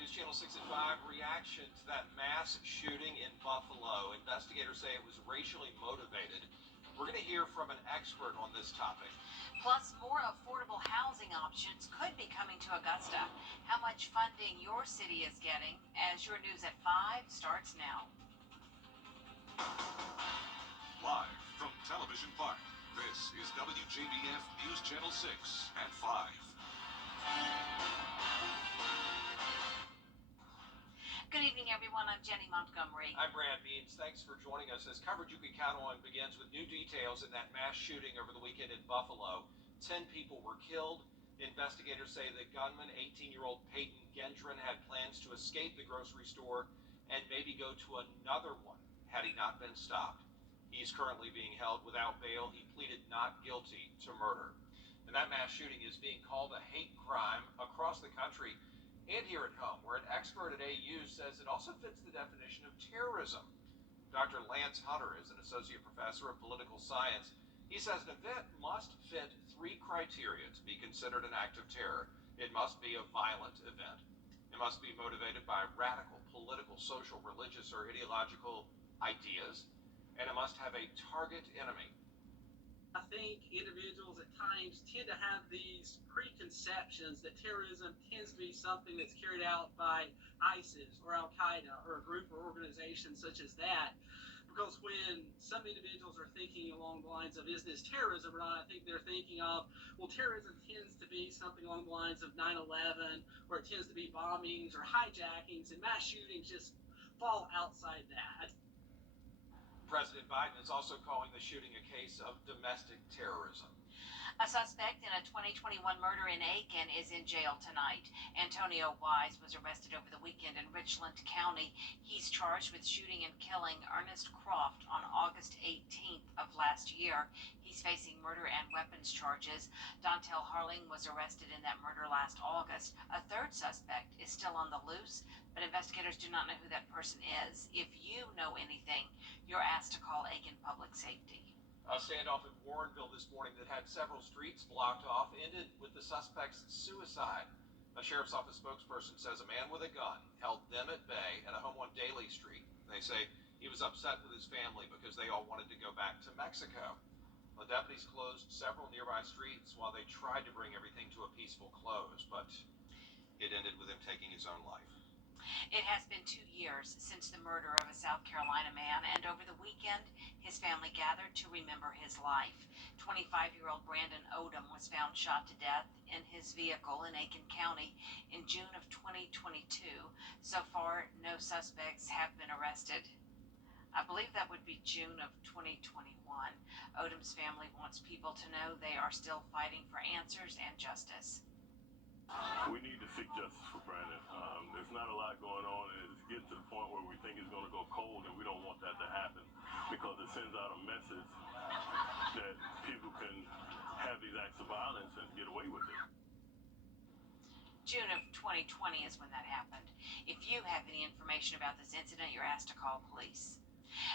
News Channel 6 at 5, reaction to that mass shooting in Buffalo. Investigators say it was racially motivated. We're going to hear from an expert on this topic. Plus, more affordable housing options could be coming to Augusta. How much funding your city is getting as your News at 5 starts now. Live from Television Park, this is Wjbf News Channel 6 at 5. Good evening, everyone. I'm Jenny Montgomery. I'm Brad Means. Thanks for joining us. As coverage you can count on begins with new details in that mass shooting over the weekend in Buffalo. 10 people were killed. Investigators say the gunman, 18-year-old Peyton Gendron, had plans to escape the grocery store and maybe go to another one had he not been stopped. He's currently being held without bail. He pleaded not guilty to murder. And that mass shooting is being called a hate crime across the country and here at home, where an expert at AU says it also fits the definition of terrorism. Dr. Lance Hunter is an associate professor of political science. He says an event must fit 3 criteria to be considered an act of terror. It must be a violent event. It must be motivated by radical political, social, religious, or ideological ideas. And it must have a target enemy. I think individuals at times tend to have these preconceptions that terrorism tends to be something that's carried out by ISIS or Al-Qaeda or a group or organization such as that. Because when some individuals are thinking along the lines of, is this terrorism or not, I think they're thinking of, well, terrorism tends to be something along the lines of 9/11, or it tends to be bombings or hijackings, and mass shootings just fall outside that. President Biden is also calling the shooting a case of domestic terrorism. A suspect in a 2021 murder in Aiken is in jail tonight. Antonio Wise was arrested over the weekend in Richland County. He's charged with shooting and killing Ernest Croft on August 18th of last year. He's facing murder and weapons charges. Dontel Harling was arrested in that murder last August. A third suspect is still on the loose, but investigators do not know who that person is. If you know anything, you're asked to call Aiken Public Safety. A standoff in Warrenville this morning that had several streets blocked off ended with the suspect's suicide. A sheriff's office spokesperson says a man with a gun held them at bay at a home on Daly Street. They say he was upset with his family because they all wanted to go back to Mexico. The deputies closed several nearby streets while they tried to bring everything to a peaceful close, but it ended with him taking his own life. It has been 2 years since the murder of a South Carolina man, and over the weekend, his family gathered to remember his life. 25-year-old Brandon Odom was found shot to death in his vehicle in Aiken County in June of 2022. So far, no suspects have been arrested. I believe that would be June of 2021. Odom's family wants people to know they are still fighting for answers and justice. We need to seek justice for Brandon. There's not a lot going on, and it's getting to the point where we think it's going to go cold, and we don't want that to happen because it sends out a message that people can have these acts of violence and get away with it. June of 2020 is when that happened. If you have any information about this incident, you're asked to call police.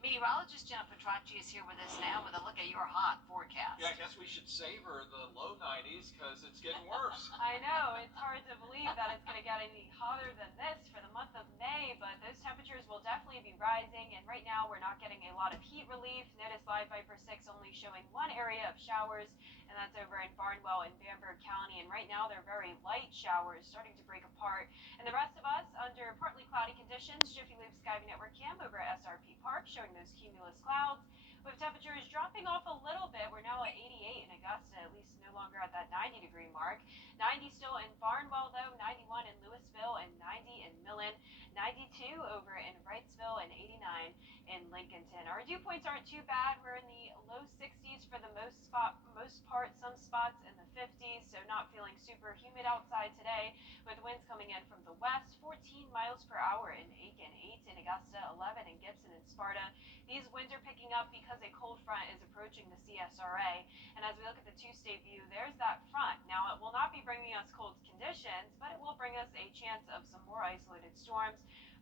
Meteorologist Jennifer Petracci is here with us now with a look at your hot forecast. Yeah, I guess we should savor the low 90s because it's getting worse. I know, it's hard to believe that it's going to get any hotter than this for the month of May, but those temperatures will definitely be rising, and right now we're not getting a lot of heat relief. Notice Live Viper 6 only showing one area of showers, and that's over in Barnwell and Bamberg County, and right now they're very light showers starting to break apart. And the rest of us under partly cloudy conditions. Jiffy Lube Skyway Network Cam over at SRP Park showing those cumulus clouds with temperatures dropping off a little bit. We're now at 88 in Augusta, at least no longer at that 90-degree mark. 90 still in Barnwell, though, 91 in Louisville, and 90 in Millen, 92 over in Wrightsville, and 89 in Lincolnton. Our dew points aren't too bad. We're in the low 60s for the most part, some spots in the 50s, so not feeling super humid outside today, with winds coming in from the west, 14 miles per hour in Aiken, 8 in Augusta, 11 in Gibson and Sparta. These winds are picking up because a cold front is approaching the CSRA, and as we look at the two-state view, there's that front. Now, it will not be bringing us cold conditions, but it will bring us a chance of some more isolated storms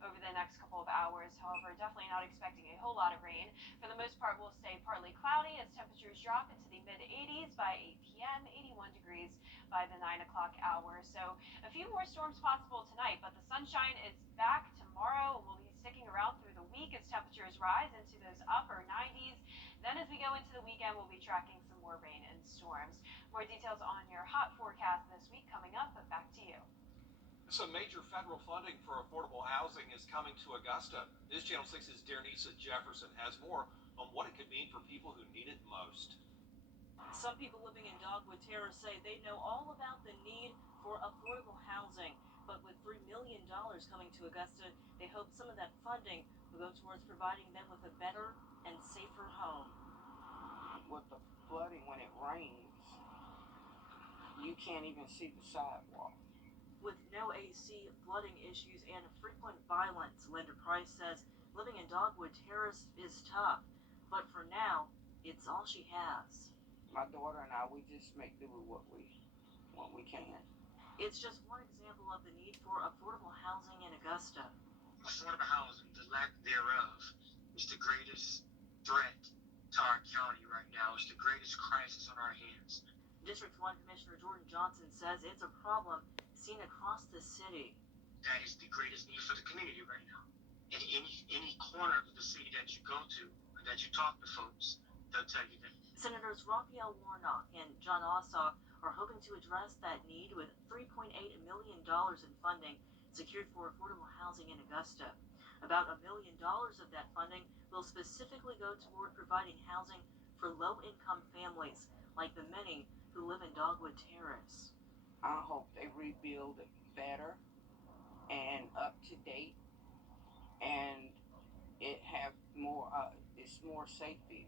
over the next couple of hours. However, definitely not expecting a whole lot of rain. For the most part, we'll stay partly cloudy as temperatures drop into the mid-80s by 8 p.m., 81 degrees by the 9 o'clock hour. So a few more storms possible tonight, but the sunshine is back tomorrow. We'll be sticking around through the week as temperatures rise into those upper 90s. Then as we go into the weekend, we'll be tracking some more rain and storms. More details on your hot forecast this week coming up, but back to you. Some major federal funding for affordable housing is coming to Augusta. News Channel 6's Wjbf Jefferson has more on what it could mean for people who need it most. Some people living in Dogwood Terrace say they know all about the need for affordable housing. But with $3 million coming to Augusta, they hope some of that funding will go towards providing them with a better and safer home. With the flooding, when it rains, you can't even see the sidewalk. With no AC, flooding issues, and frequent violence, Linda Price says living in Dogwood Terrace is tough. But for now, it's all she has. My daughter and I, we just make do with what we can. It's just one example of the need for affordable housing in Augusta. Affordable housing, the lack thereof, is the greatest threat to our county right now. It's the greatest crisis on our hands. District 1 Commissioner Jordan Johnson says it's a problem seen across the city. That is the greatest need for the community right now. In any corner of the city that you go to, or that you talk to folks, they'll tell you that. Senators Raphael Warnock and John Ossoff are hoping to address that need with $3.8 million in funding secured for affordable housing in Augusta. About $1 million of that funding will specifically go toward providing housing for low-income families, like the many who live in Dogwood Terrace. I hope they rebuild it better and up to date, and it have more. It's more safety.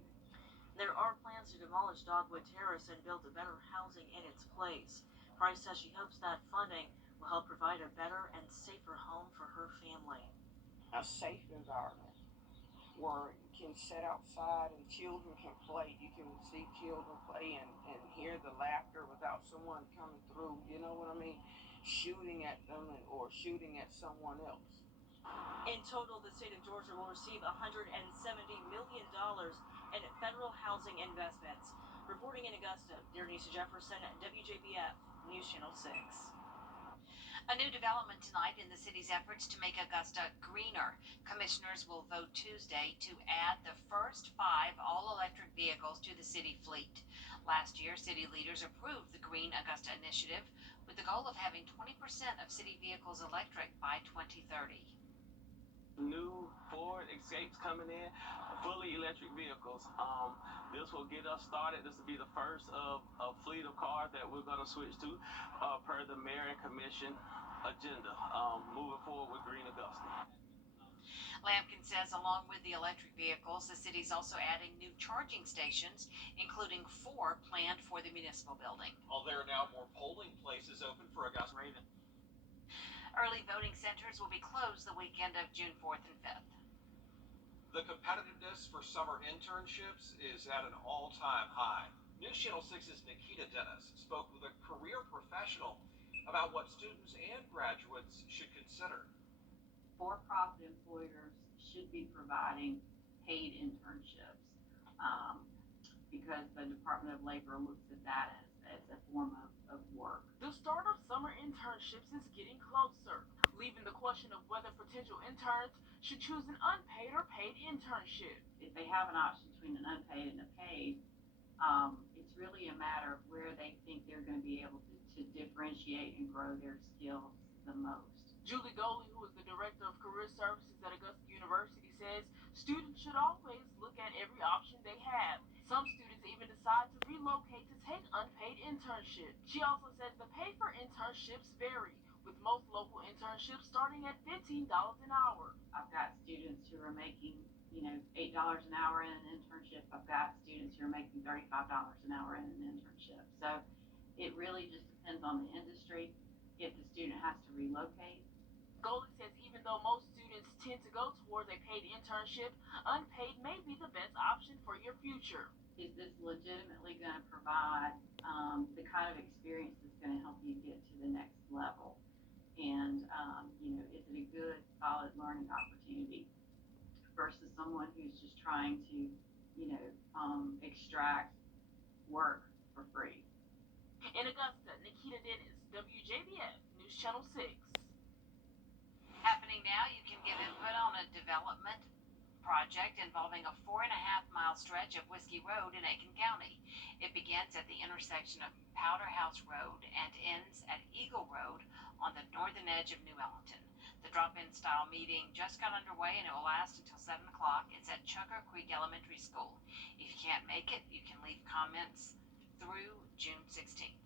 There are plans to demolish Dogwood Terrace and build a better housing in its place. Price says she hopes that funding will help provide a better and safer home for her family. A safe environment where you can sit outside and children can play. You can see children play and hear the laughter without someone coming through. You know what I mean? Shooting at them or shooting at someone else. In total, the state of Georgia will receive $170 million in federal housing investments. Reporting in Augusta, Wjbf Jefferson, WJBF, News Channel 6. A new development tonight in the city's efforts to make Augusta greener. Commissioners will vote Tuesday to add the first 5 all-electric vehicles to the city fleet. Last year, city leaders approved the Green Augusta initiative with the goal of having 20% of city vehicles electric by 2030. New Ford Escapes coming in, fully electric vehicles. This will get us started. This will be the first of a fleet of cars that we're going to switch to per the mayor and commission agenda, moving forward with Green Augusta. Lampkin says along with the electric vehicles, the city's also adding new charging stations, including 4 planned for the municipal building. Well, there are now more polling places open for Augusta. Raven. Early voting centers will be closed the weekend of June 4th and 5th. The competitiveness for summer internships is at an all-time high. News Channel 6's Nikita Dennis spoke with a career professional about what students and graduates should consider. For-profit employers should be providing paid internships because the Department of Labor looks at that as a form of work. The start of summer internships is getting closer, leaving the question of whether potential interns should choose an unpaid or paid internship. If they have an option between an unpaid and a paid, it's really a matter of where they think they're going to be able to differentiate and grow their skills the most. Julie Goley, who is the Director of Career Services at Augusta University, says students should always look at every option they have. Some students even decide to relocate to take unpaid internships. She also says the pay for internships vary, with most local internships starting at $15 an hour. I've got students who are making, $8 an hour in an internship. I've got students who are making $35 an hour in an internship. So it really just depends on the industry, if the student has to relocate. Goley says even though most students tend to go towards a paid internship, unpaid may be the best option for your future. Is this legitimately going to provide the kind of experience that's going to help you get to the next level? And, is it a good, solid learning opportunity versus someone who's just trying to, extract work for free? In Augusta, Nikita Dennis, WJBF News Channel 6. Happening now, you can give input on a development project involving a 4.5-mile stretch of Whiskey Road in Aiken County. It begins at the intersection of Powder House Road and ends at Eagle Road on the northern edge of New Ellington. The drop-in style meeting just got underway and it will last until 7 o'clock. It's at Chugger Creek Elementary School. If you can't make it, you can leave comments through June 16th.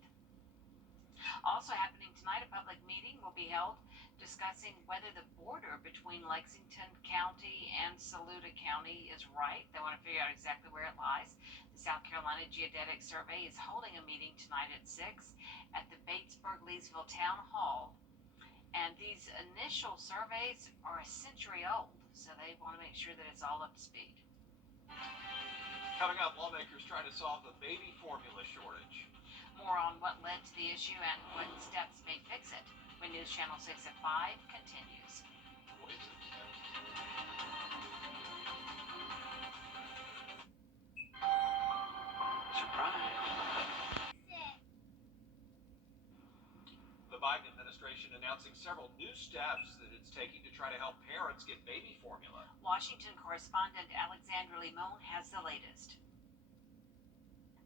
Also happening tonight, a public meeting will be held discussing whether the border between Lexington County and Saluda County is right. They want to figure out exactly where it lies. The South Carolina Geodetic Survey is holding a meeting tonight at 6 at the Batesburg-Leesville Town Hall. And these initial surveys are a century old, so they want to make sure that it's all up to speed. Coming up, lawmakers trying to solve the baby formula shortage. More on what led to the issue and what steps may fix it when News Channel 6 at 5 continues. Surprise. The Biden administration announcing several new steps that it's taking to try to help parents get baby formula. Washington correspondent Alexandra Limon has the latest.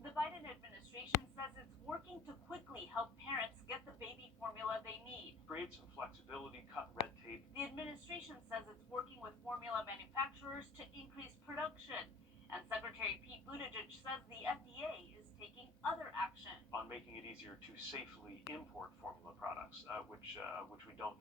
The Biden administration says it's working to quickly help parents get the baby formula they need. Create some flexibility, cut red tape. The administration says it's working with formula manufacturers to increase production. And Secretary Pete Buttigieg says the FDA is taking other action on making it easier to safely import formula products, which we don't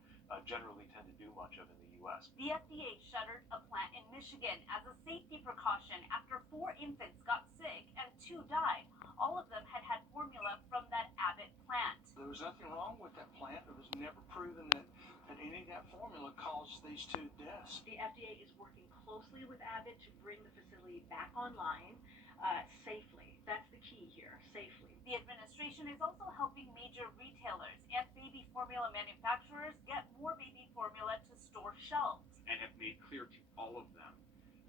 generally tend to do much of in the U.S. The FDA shuttered a plant in Michigan as a safety precaution after 4 infants got sick and 2 died. All of them had had formula from that Abbott plant. There was nothing wrong with that plant. It was never proven that any of that formula caused these 2 deaths. The FDA is working closely with Abbott to bring the facility back online safely. That's the key here, safely. The administration is also helping major retailers and baby formula manufacturers get more baby formula to store shelves. And have made clear to all of them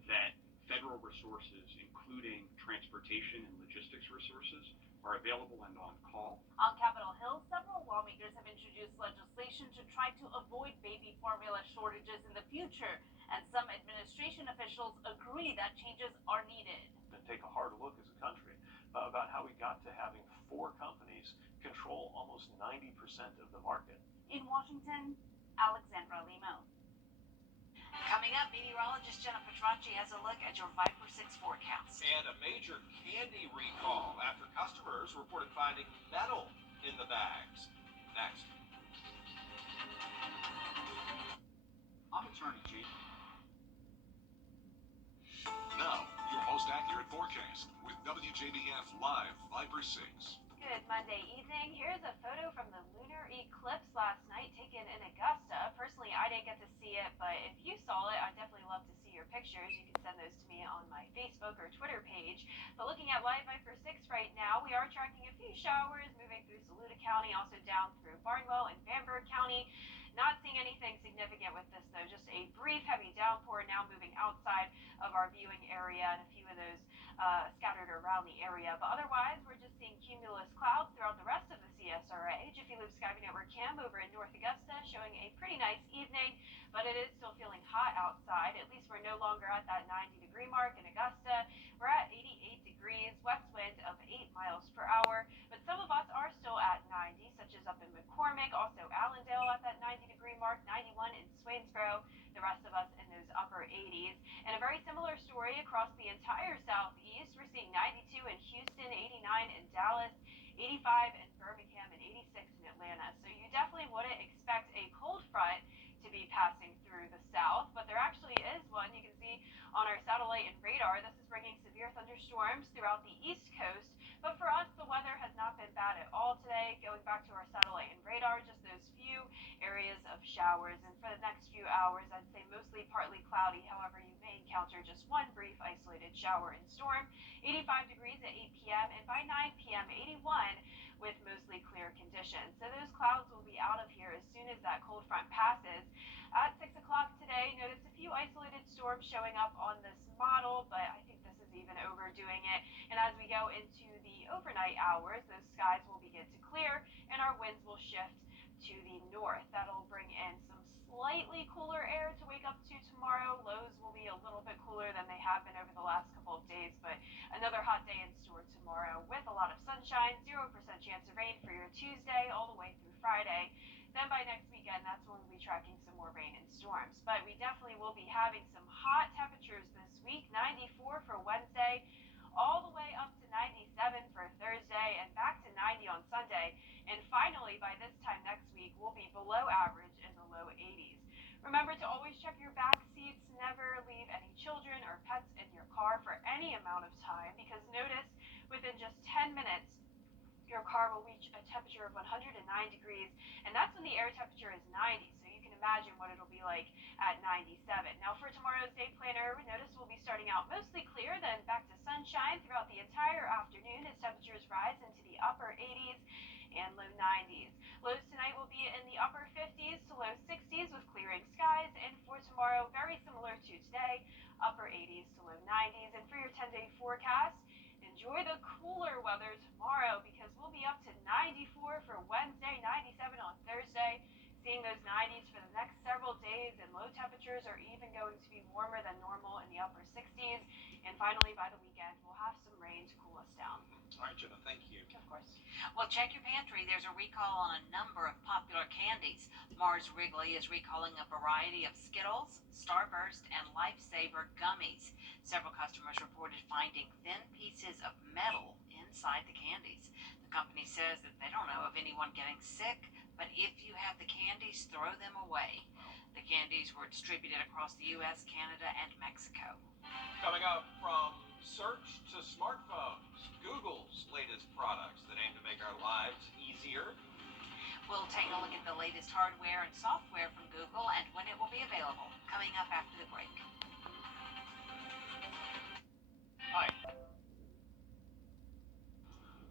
that federal resources, including transportation and logistics resources, are available and on call. On Capitol Hill, several lawmakers have introduced legislation to try to avoid baby formula shortages in the future, and some administration officials agree that changes are needed. And take a hard look as a country about how we got to having 4 companies control almost 90% of the market. In Washington, Alexandra Limon. Coming up, meteorologist Jenna Petracci has a look at your Viper 6 forecast. And a major candy recall after customers reported finding metal in the bags. Next. I'm Attorney G. Now, your most accurate forecast with WJBF Live Viper 6. Good Monday evening. Here's a photo from the lunar eclipse last night taken in Augusta. Personally, I didn't get to see it, but if you saw it, I'd definitely love to see your pictures. You can send those to me on my Facebook or Twitter page. But looking at Live Viper 6 right now, we are tracking a few showers moving through Saluda County, also down through Barnwell and Vanburgh County. Not seeing anything significant with this though, just a brief heavy downpour now moving outside of our viewing area and a few of those scattered around the area. But otherwise, we're just seeing cumulus clouds throughout the rest of the CSRA. Jiffy Lube Skyway Network Cam over in North Augusta showing a pretty nice evening, but it is still feeling hot outside. At least we're no longer at that 90-degree mark in Augusta. We're at 88 degrees, west wind of 8 miles per hour, but some of us are still at 90, such as up in McCormick, also Allendale at that 90-degree mark, 91 in Swainsboro, the rest of us in those upper 80s. And a very similar story across the entire southeast. We're seeing 92 in Houston, 89 in Dallas, 85 in Birmingham, and 86 in Atlanta. So you definitely wouldn't expect a cold front to be passing through the south, but there actually is one. You can see on our satellite and radar, this is bringing severe thunderstorms throughout the east coast. But for us, the weather has not been bad at all today. Going back to our satellite and radar, just those few areas of showers. And for the next few hours, I'd say mostly partly cloudy. However, you may encounter just one brief isolated shower and storm. 85 degrees at 8 p.m. and by 9 p.m., 81 with mostly clear conditions. So those clouds will be out of here as soon as that cold front passes. At 6 o'clock today, notice a few isolated storms showing up on this model, but I think this is even overdoing it. And as we go into the the overnight hours, those skies will begin to clear and our winds will shift to the north. That'll bring in some slightly cooler air to wake up to tomorrow. Lows will be a little bit cooler than they have been over the last couple of days, but another hot day in store tomorrow with a lot of sunshine, 0% chance of rain for your Tuesday all the way through Friday. Then by next weekend, that's when we'll be tracking some more rain and storms. But we definitely will be having some hot temperatures this week, 94 for Wednesday, all the way up to 97 for Thursday, and back to 90 on Sunday. And finally, by this time next week, we'll be below average in the low 80s. Remember to always check your back seats, never leave any children or pets in your car for any amount of time, because notice within just 10 minutes, your car will reach a temperature of 109 degrees, and that's when the air temperature is 90, so you can imagine what it'll be like at 97. Now for tomorrow's day planner, notice we'll be starting out mostly clear, then back to sunshine throughout the entire afternoon as temperatures rise into the upper 80s and low 90s. Lows tonight will be in the upper 50s to low 60s with clearing skies, and for tomorrow, very similar to today, upper 80s to low 90s. And for your 10-day forecast, enjoy the cooler weather tomorrow because we'll be up to 94 for Wednesday, 97 on Thursday, seeing those 90s for the next several days, and low temperatures are even going to be warmer than normal in the upper 60s. And finally, by the weekend, we'll have some rain to cool us down. All right, Jenna, thank you. Of course. Well, check your pantry. There's a recall on a number of popular candies. Mars Wrigley is recalling a variety of Skittles, Starburst, and Lifesaver gummies. Several customers reported finding thin pieces of metal inside the candies. The company says that they don't know of anyone getting sick, but if you have the candies, throw them away. The candies were distributed across the U.S., Canada, and Mexico. Coming up, from search to smartphones, Google's latest products that aim to make our lives easier. We'll take a look at the latest hardware and software from Google and when it will be available, coming up after the break. Hi.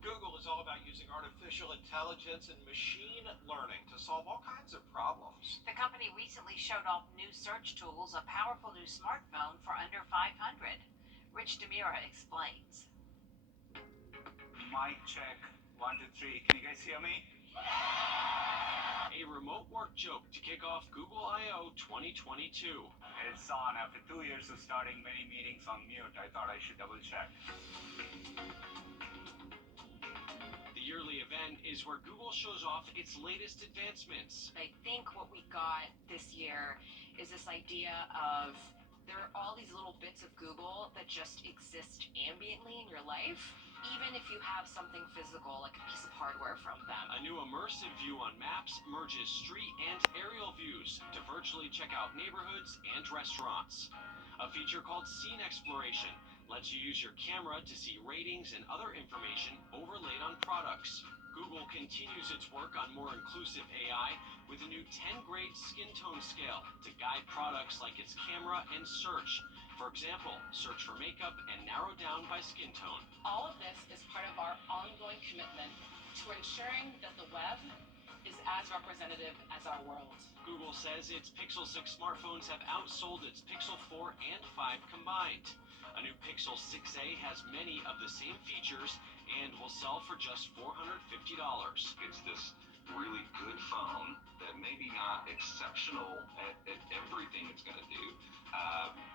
Google is all about using artificial intelligence and machine learning to solve all kinds of problems. The company recently showed off new search tools, a powerful new smartphone for under $500. Rich DeMira explains. Mic check, 1, 2, 3. Can you guys hear me? A remote work joke to kick off Google I/O 2022. It's on. After 2 years of starting many meetings on mute, I thought I should double check. The yearly event is where Google shows off its latest advancements. I think what we got this year is this idea of there are all these little bits of Google that just exist ambiently in your life, even if you have something physical, like a piece of hardware from them. A new immersive view on Maps merges street and aerial views to virtually check out neighborhoods and restaurants. A feature called Scene Exploration lets you use your camera to see ratings and other information overlaid on products. Google continues its work on more inclusive AI with a new 10-grade skin tone scale to guide products like its camera and search. For example, search for makeup and narrow down by skin tone. All of this is part of our ongoing commitment to ensuring that the web is as representative as our world. Google says its Pixel 6 smartphones have outsold its Pixel 4 and 5 combined. A new Pixel 6a has many of the same features and will sell for just $450. It's this really good phone that maybe not exceptional at everything it's going to do,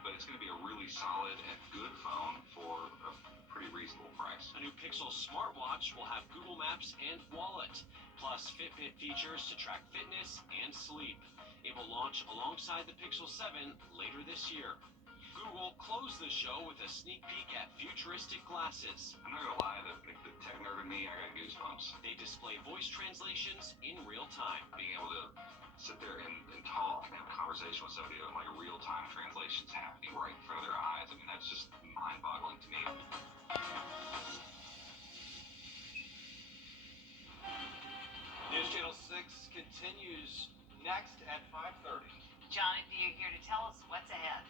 but it's going to be a really solid and good phone for a pretty reasonable price. A new Pixel smartwatch will have Google Maps and Wallet, plus Fitbit features to track fitness and sleep. It will launch alongside the Pixel 7 later this year. Google closed the show with a sneak peek at futuristic glasses. I'm not gonna lie, the tech nerd in me, I got goosebumps. They display voice translations in real time. Being able to sit there and talk and have a conversation with somebody and like real-time translations happening right in front of their eyes. I mean, that's just mind-boggling to me. News Channel 6 continues next at 5:30. John and Dee are here to tell us what's ahead.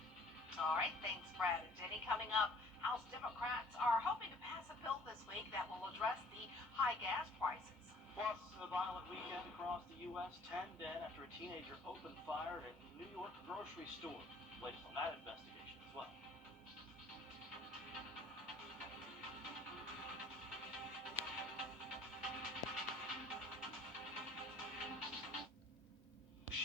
All right, thanks, Brad and Jenny. Coming up, House Democrats are hoping to pass a bill this week that will address the high gas prices. Plus, a violent weekend across the U.S., 10 dead after a teenager opened fire at a New York grocery store. Latest on that investigation as well.